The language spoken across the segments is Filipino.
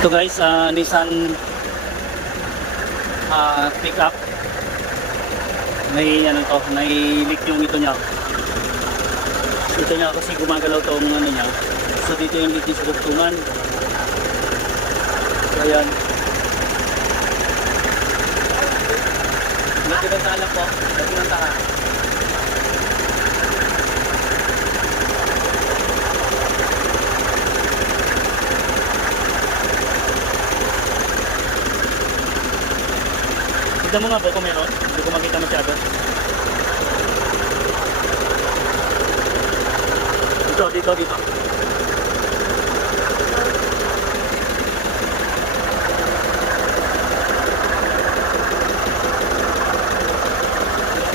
Ito guys, Nissan pickup. May ano to, may leak yung ito niya. Ito niya kasi gumagalaw tong ano niya. So dito yung leak sa bugtungan. So ayan. Nagpinantahan lang po, nagpinantahan. Tignan mo nga ba kung meron? Hindi ko makita masyado. Dito.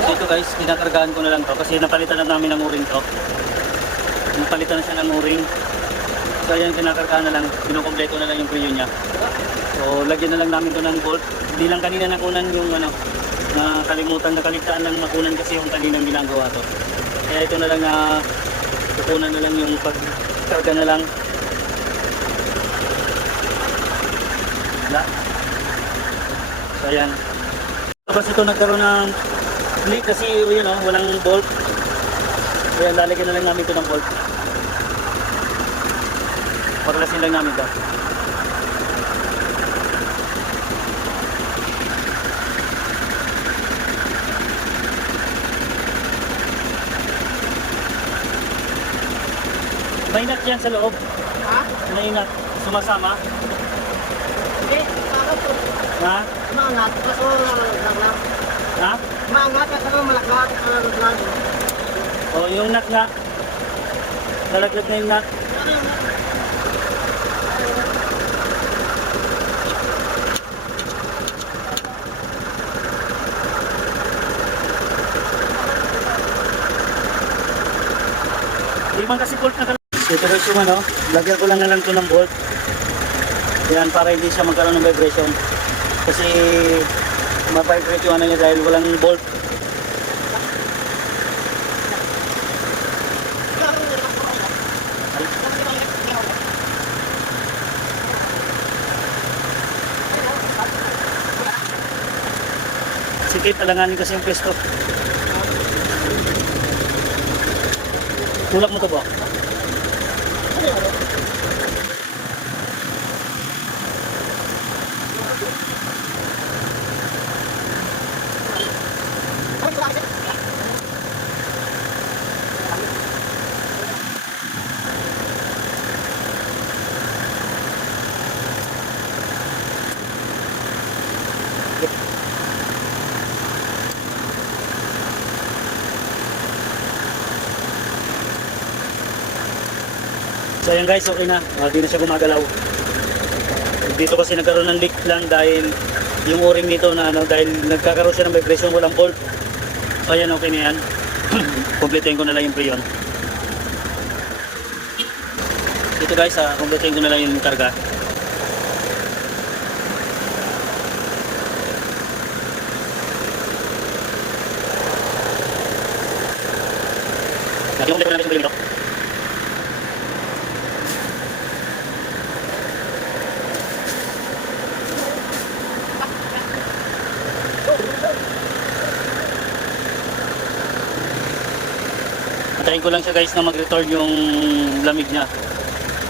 Dito guys, kinakargahan ko na lang to kasi napalitan na namin ng o-ring to. Napalitan na siya ng o-ring. So ayan, kinakargahan na lang, kinukompleto na lang yung preview niya. So lagyan na lang namin to ng bolt. Hindi lang kanina nakunan yung ano, nakaligtaan lang makunan kasi yung kaninang ginagawa to. Kaya ito na lang na kukunan na lang yung pagkarga na lang. Wala. So ayan. Tapos ito nagkaroon ng leak kasi yun o, walang bolt. Kaya lalagyan na lang namin ito ng bolt. Paglasin lang namin ito. May nut yan sa loob. Ha? May nut. Sumasama. Hindi, parang po. Ha? Maangat, kaso malaglag. Ha? Maangat, kaso malaglag. O yung nut nga. Nalaglag na yung nut. Di man kasi bolt na. Ito guys yung ano, lagyan ko lang na lang ito ng bolt. Yan, para hindi siya magkaroon ng vibration. Kasi ma-vibrate yung ano niya dahil walang bolt. Sikip, alanganin kasi yung pwesto. Tulak mo to ba? So ayan guys, okay na. Hindi na siya gumagalaw. Dito kasi nagkaroon ng leak lang dahil yung o-ring nito na ano, dahil nagkakaroon siya ng vibration, walang bolt. So ayan, okay na yan. Kumpletuhin ko na lang yung preyon. Dito guys, kumpletuhin ko na lang yung karga. Kumpletuhin ko na lang yung preyon. Antayin ko lang siya guys na mag-return yung lamig niya.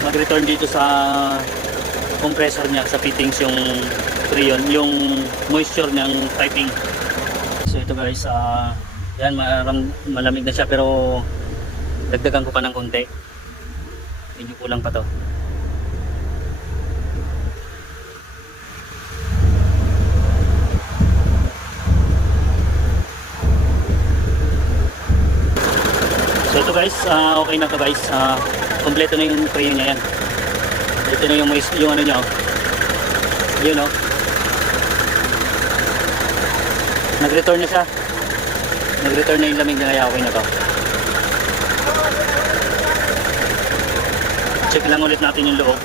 Mag-return dito sa compressor niya, sa fittings yung freon, yung moisture niyang piping. So ito guys, yan malamig na siya pero dagdagan ko pa ng konti. Medyo kulang pa to. So ito guys, okay na to guys. Kompleto na yung preyo niya yan. Ito na yung ano niya, oh. Yun oh. Nag-return na siya. Nag-return na yung lamig niya, kaya okay na to. Check lang ulit natin yung loob.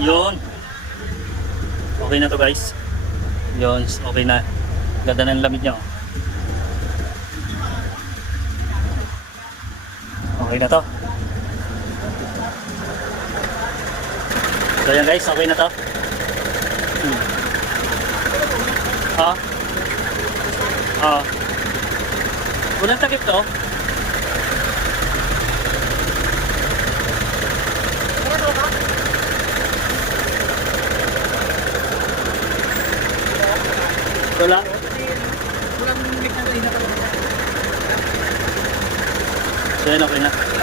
Yun. Okay na to guys. Yun, okay na. Ganda ng lamig niya, oh. Okay na to. So yan guys, okay na to. Ah. Ah. Unang takip to. Wala. So yan, okay na.